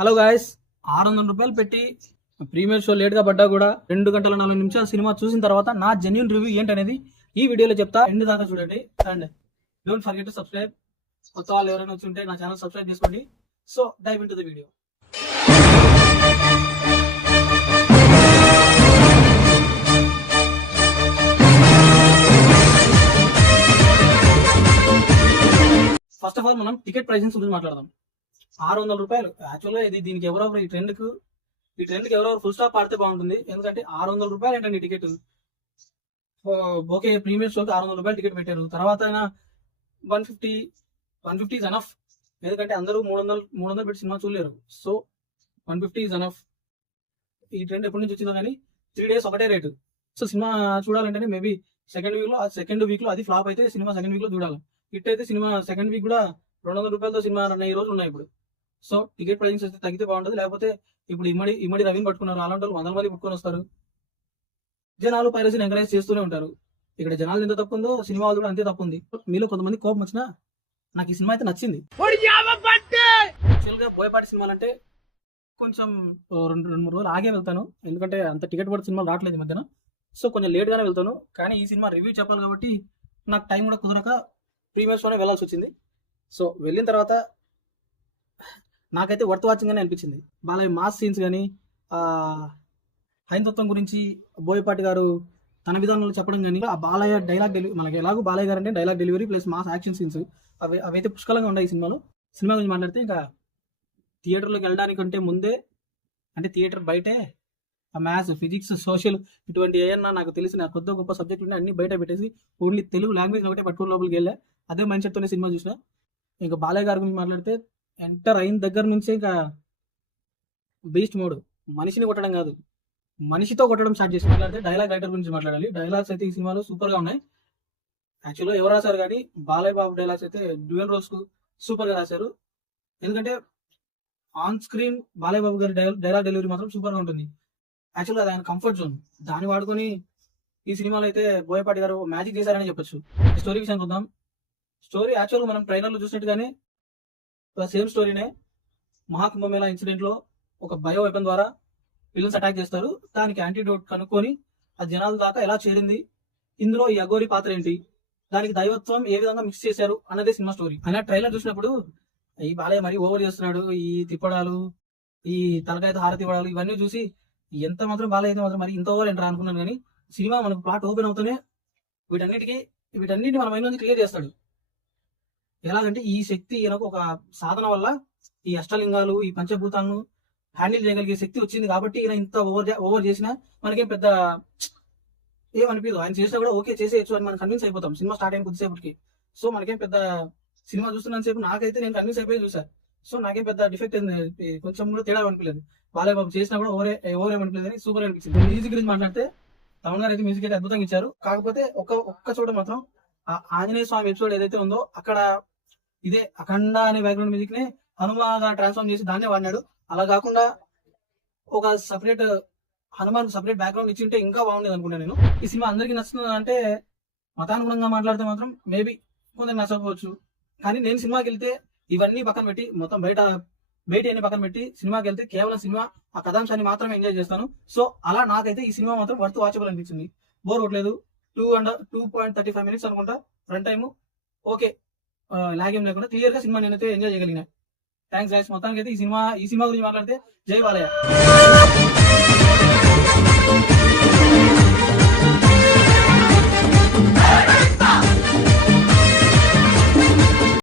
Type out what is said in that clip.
Hello guys, 600 రూపాయలు పెట్టి premiere show late గా పడ్డా కూడా 2 గంటల 40 నిమిషాల సినిమా చూసిన తర్వాత నా జెన్యూన్ రివ్యూ ఏంటనేది ఈ వీడియోలో చెప్తా. ఎండ్ దాకా చూడండి and don't forget to subscribe. కొత్త వాళ్ళు ఎవరైనా వచ్చి ఉంటే నా ఛానల్ సబ్స్క్రైబ్ చేసుకోండి. So dive into the video. First of all మనం టికెట్ ప్రైసింగ్ గురించి మాట్లాడదాం. 600 రూపాయలు. యాక్చువల్గా ఇది దీనికి ఎవరెవరు ఈ ట్రెండ్ కి ఎవరెవరు ఫుల్ స్టాప్ పాడితే బాగుంటుంది. ఎందుకంటే 600 రూపాయలు ఏంటండి టికెట్. ఓకే, ప్రీమియర్ షోకి 600 రూపాయలు టికెట్ పెట్టారు. తర్వాత 150 ఇస్ అనఫ్. ఎందుకంటే అందరూ 300 పెట్టి సినిమా చూడలేరు. So 150 is enough. ఈ ట్రెండ్ ఎప్పటి నుంచి వచ్చిందో కానీ 3 days ఒకటే రేటు. సో సినిమా చూడాలంటేనే మేబీ సెకండ్ వీక్ లో అది ఫ్లాప్ అయితే సినిమా సెకండ్ వీక్ లో చూడాలి. హిట్ అయితే సినిమా సెకండ్ వీక్ కూడా 200 రూపాయలతో సినిమా రన్ అయ్యే రోజులు ఉన్నాయి ఇప్పుడు. సో టికెట్ ప్రైసింగ్స్ అయితే తగ్గితే బాగుంటుంది. లేకపోతే ఇప్పుడు ఇమ్మడి రవిని పట్టుకున్నారు. అలాంటి వాళ్ళు 100 మంది పట్టుకొని వస్తారు. జనాలు పైరసీని ఎంకరేజ్ చేస్తూనే ఉంటారు. ఇక్కడ జనాలు ఎంత తప్పు ఉందో సినిమా వాళ్ళు కూడా అంతే తప్పు ఉంది. మీలో కొంతమంది కోపం వచ్చినా నాకు ఈ సినిమా అయితే నచ్చింది. యాక్చువల్గా బోయపాటి సినిమాలు అంటే కొంచెం 2-3 రోజులు ఆగే వెళ్తాను. ఎందుకంటే అంత టికెట్ పడి సినిమాలు రావట్లేదు ఈ మధ్యన. సో కొంచెం లేట్ గానే వెళ్తాను. కానీ ఈ సినిమా రివ్యూ చెప్పాలి కాబట్టి నాకు టైం కూడా కుదరక ప్రీమియర్ షోనే వెళ్ళాల్సి వచ్చింది. సో వెళ్ళిన తర్వాత నాకైతే వర్త్ వాచింగ్ అని అనిపించింది. బాలయ్య మాస్ సీన్స్ కానీ హైందత్వం గురించి బోయపాటి గారు తన విధానంలో చెప్పడం కానీ ఆ బాలయ్య డైలాగ్ డెలివరీ, మనకి ఎలాగో బాలయ్య గారు అంటే dialogue delivery plus mass action scenes అవైతే పుష్కలంగా ఉన్నాయి ఈ సినిమాలో. సినిమా గురించి మాట్లాడితే ఇంకా థియేటర్లోకి వెళ్ళడానికంటే ముందే, అంటే థియేటర్ బయటే ఆ మ్యాథ్స్, ఫిజిక్స్, సోషల్ ఇటువంటి ఏమన్నా నాకు తెలిసిన కొద్ది గొప్ప సబ్జెక్టులు అన్ని బయట పెట్టేసి ఓన్లీ తెలుగు లాంగ్వేజ్ ఒకటే పట్టుకుని లోపలికి వెళ్ళా. అదే మైండ్ సెట్తోనే సినిమా చూసిన. ఇంకా బాలయ్య గారి గురించి మాట్లాడితే ఎంటర్ అయిన దగ్గర నుంచే ఇంకా బీస్ట్ మోడ్. మనిషిని కొట్టడం కాదు, మనిషితో కొట్టడం స్టార్ట్ చేసి మాట్లాడితే డైలాగ్ రైటర్ గురించి మాట్లాడాలి. డైలాగ్స్ అయితే ఈ సినిమాలో సూపర్ గా ఉన్నాయి. యాక్చువల్గా ఎవరు రాశారు కానీ బాలయ్య బాబు డైలాగ్స్ అయితే డ్యూయల్ రోల్స్ కు సూపర్ గా రాశారు. ఎందుకంటే ఆన్ స్క్రీన్ బాలయ్య బాబు గారి డైలాగ్ డెలివరీ మాత్రం సూపర్ గా ఉంటుంది. యాక్చువల్గా అది ఆయన కంఫర్ట్ జోన్. దాన్ని వాడుకొని ఈ సినిమాలో అయితే బోయపాటి గారు మ్యాజిక్ చేశారని చెప్పొచ్చు. స్టోరీ విషయానికి వద్దాం. స్టోరీ యాక్చువల్గా మనం ట్రైలర్లో చూసినట్టుగానే సేమ్ స్టోరీనే. మహాకుంభమేళా ఇన్సిడెంట్ లో ఒక బయో వెపన్ ద్వారా విలన్స్ అటాక్ చేస్తారు. దానికి యాంటీడోట్ కనుక్కొని ఆ జనాల దాకా ఎలా చేరింది, ఇందులో ఈ అఘోరి పాత్ర ఏంటి, దానికి దైవత్వం ఏ విధంగా మిక్స్ చేశారు అన్నదే సినిమా స్టోరీ. అయినా ట్రైలర్ చూసినప్పుడు ఈ బాలయ్య మరీ ఓవర్ చేస్తున్నాడు, ఈ తిప్పడాలు, ఈ తలకాయతో హారతి ఇవ్వడాలు ఇవన్నీ చూసి ఎంత మాత్రం బాలయ్య అయితే మాత్రం మరి ఇంత ఓవర్ ఎంటర్ అనుకున్నాను. కానీ సినిమా మనకు ప్లాట్ ఓపెన్ అవుతూనే వీటన్నిటిని మన మైండ్ నుంచి క్లియర్ చేస్తాడు. ఎలాగంటే ఈ శక్తి ఈయనకు ఒక సాధన వల్ల ఈ అష్టలింగాలు, ఈ పంచభూతాలను హ్యాండిల్ చేయగలిగే శక్తి వచ్చింది కాబట్టి ఈయన ఇంత ఓవర్ చేసినా మనకేం పెద్ద ఏమనిపించదు. ఆయన చేసినా కూడా ఓకే చేసేయచ్చు అని మనం కన్విన్స్ అయిపోతాం సినిమా స్టార్ట్ అయిన కొద్దిసేపటికి. సో మనకేం పెద్ద సినిమా చూస్తున్నంత సేపు నాకైతే నేను కన్విన్స్ అయిపోయి చూసా. సో నాకేం పెద్ద డిఫెక్ట్ కొంచెం కూడా తేడా అనిపించలేదు. బాలయ్య బాబు చేసినా కూడా ఓవర్ ఏమనిపించలేదు అని సూపర్ అనిపించింది. మ్యూజిక్ గురించి మాట్లాడితే తమన్ గారు అయితే మ్యూజిక్ అయితే అద్భుతంగా ఇచ్చారు. కాకపోతే ఒక్క చోట మాత్రం ఆంజనేయ స్వామి ఎపిసోడ్ ఏదైతే ఉందో అక్కడ ఇదే అఖండ అనే బ్యాక్గ్రౌండ్ మ్యూజిక్ ని హనుమాగా ట్రాన్స్ఫార్మ్ చేసి దాన్నే వాడినాడు. అలా కాకుండా ఒక సపరేట్ హనుమాన్ సపరేట్ బ్యాక్గ్రౌండ్ ఇచ్చింటే ఇంకా బాగుండేది అనుకున్నాను నేను. ఈ సినిమా అందరికీ నచ్చుతుంది అంటే మతానుగుణంగా మాట్లాడితే మాత్రం మేబీ కొందరికి నచ్చకపోవచ్చు. కానీ నేను సినిమాకి వెళ్తే ఇవన్నీ పక్కన పెట్టి, మొత్తం బయట అన్ని పక్కన పెట్టి సినిమాకి వెళ్తే కేవలం సినిమా ఆ కథాంశాన్ని మాత్రమే ఎంజాయ్ చేస్తాను. సో అలా నాకైతే ఈ సినిమా మాత్రం వర్త్ వాచబుల్ అనిపించింది. బోర్ కొట్టలేదు. 2.35 minutes అనుకుంటా రన్ టైమ్. ఓకే, లాగేం లేకుండా క్లియర్ గా సినిమా నేనైతే ఎంజాయ్ చేయగలిగిన. Thanks guys. మొత్తానికి అయితే ఈ సినిమా గురించి మాట్లాడితే జై బాలయ్య.